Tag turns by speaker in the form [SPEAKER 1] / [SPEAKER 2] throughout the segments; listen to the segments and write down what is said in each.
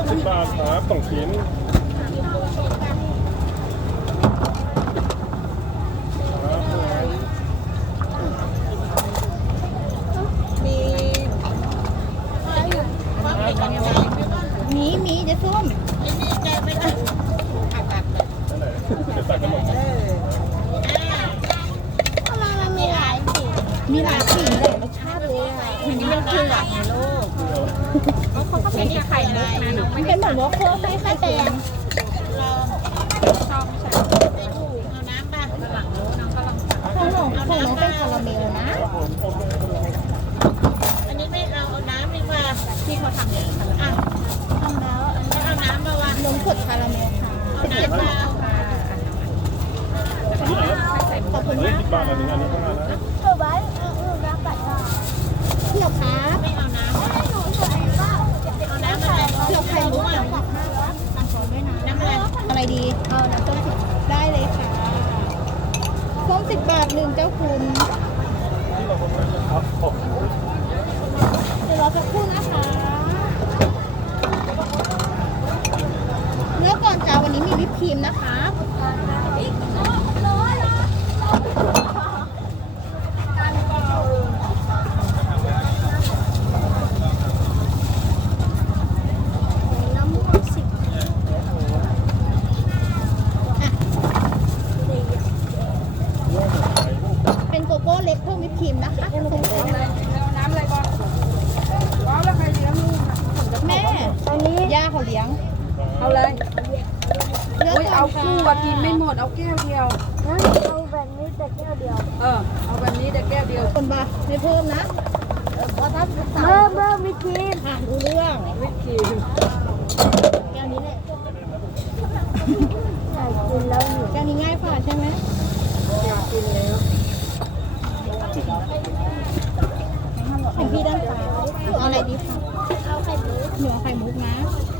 [SPEAKER 1] 10 บาทครับ2 ชิ้น
[SPEAKER 2] มีจะส้ม
[SPEAKER 1] เดี๋ยวตักขนม
[SPEAKER 2] ทำไมมันมีหลายสีมีหลายสีเลยรสชาติเลยอ่ะมันเป็นเผือกไงลูกเขาก็เป็นไข่มุกนะน้องมันเป็นเหมือนวอฟเฟิลไม่ไข่แดงของหนูเป็นคาราเมลนะ
[SPEAKER 3] อันนี้ไม่เอาน้ำดีกว่าที่เขาทำเนี่ยอ่ะ
[SPEAKER 2] ทำแล้ว
[SPEAKER 3] เอาน้ำมาวาง
[SPEAKER 2] นมสดคาราเมลค่ะ17 บาทค่ะขอบคุณมาก
[SPEAKER 1] 10 บาทอันนี้ข้างหน้านะ
[SPEAKER 2] เผื่อไว้รับบัตรเผื่อครับ
[SPEAKER 3] ไม่เอาน้ำเอาน้ำอะไร
[SPEAKER 2] เผื่อไข่มุกอ่ะน้ำอะไรดีเอาน้ำส้ม10ได้เลยค่ะส้ม10 บาทหนึ่งเจ้าคุณเดี๋ยวรอสักครู่นะคะเลือกก่อนจ้าวันนี้มีวิปครีมนะคะเป็นโกโก้เล็กเพิ่มวิปครีมนะคะน้ำอะไรก่อนแล้วใครเลี้ยงลูกแม่ตอนนี้ย่าเขาเลี้ยง
[SPEAKER 4] เอาเลย
[SPEAKER 2] เลือก
[SPEAKER 4] โอ้ย
[SPEAKER 2] ก่
[SPEAKER 4] เอา
[SPEAKER 2] นค่ะ
[SPEAKER 4] คู่อะกินไม่หมด เอาแก้วเดียว
[SPEAKER 2] เอาแบบนี้แต่แก้วเดียว
[SPEAKER 4] เอาแบบนี้แต่แก้วเดียว
[SPEAKER 2] คนบ้าไม่เพิ่มนะเพิ่มวิปครีมค่ะรู้เรื่อง
[SPEAKER 4] วิปครีม
[SPEAKER 2] แก้วนี้แหละกินแล้วอยู่แก้วนี้ง่ายกว่าใช่ไหม
[SPEAKER 4] อยากกินแล้ว
[SPEAKER 2] เป็นพี่ด้านซ้ายเอาอะไรดีคะเอาไข่มุกหนูเอาไข่มุกนะ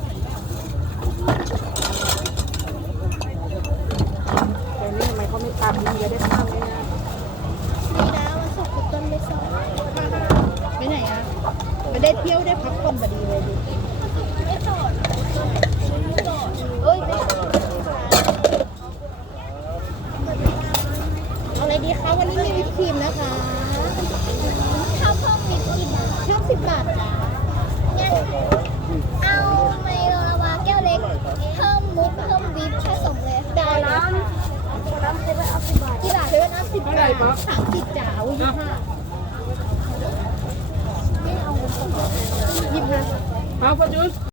[SPEAKER 4] แต่นี่ทำไมเขาไม่ตัดมันจะได้ข้าวเลยนะ
[SPEAKER 2] ดีนะวันศุกร์ต้นไม่สอบไปไหนอ่ะไปได้เที่ยวได้พักผ่อนพอดีเลยดิไม่สดเอ้ยเอาอะไรดีคะวันนี้มีวิปครีมนะคะข้าวเพิ่มวิปครีมชอบ10 บาทจ้าเอาไมโลลาวาแก้วเล็กเพิ่มมุกเพิ่มวิปผสมเลยได้น้ำเซเว่นอัพ10 บาทกี่บาทเซเว่นอัพ10 บาท30จ้าอุ้ย25ไม่เอา25
[SPEAKER 4] เอาประยุทธ์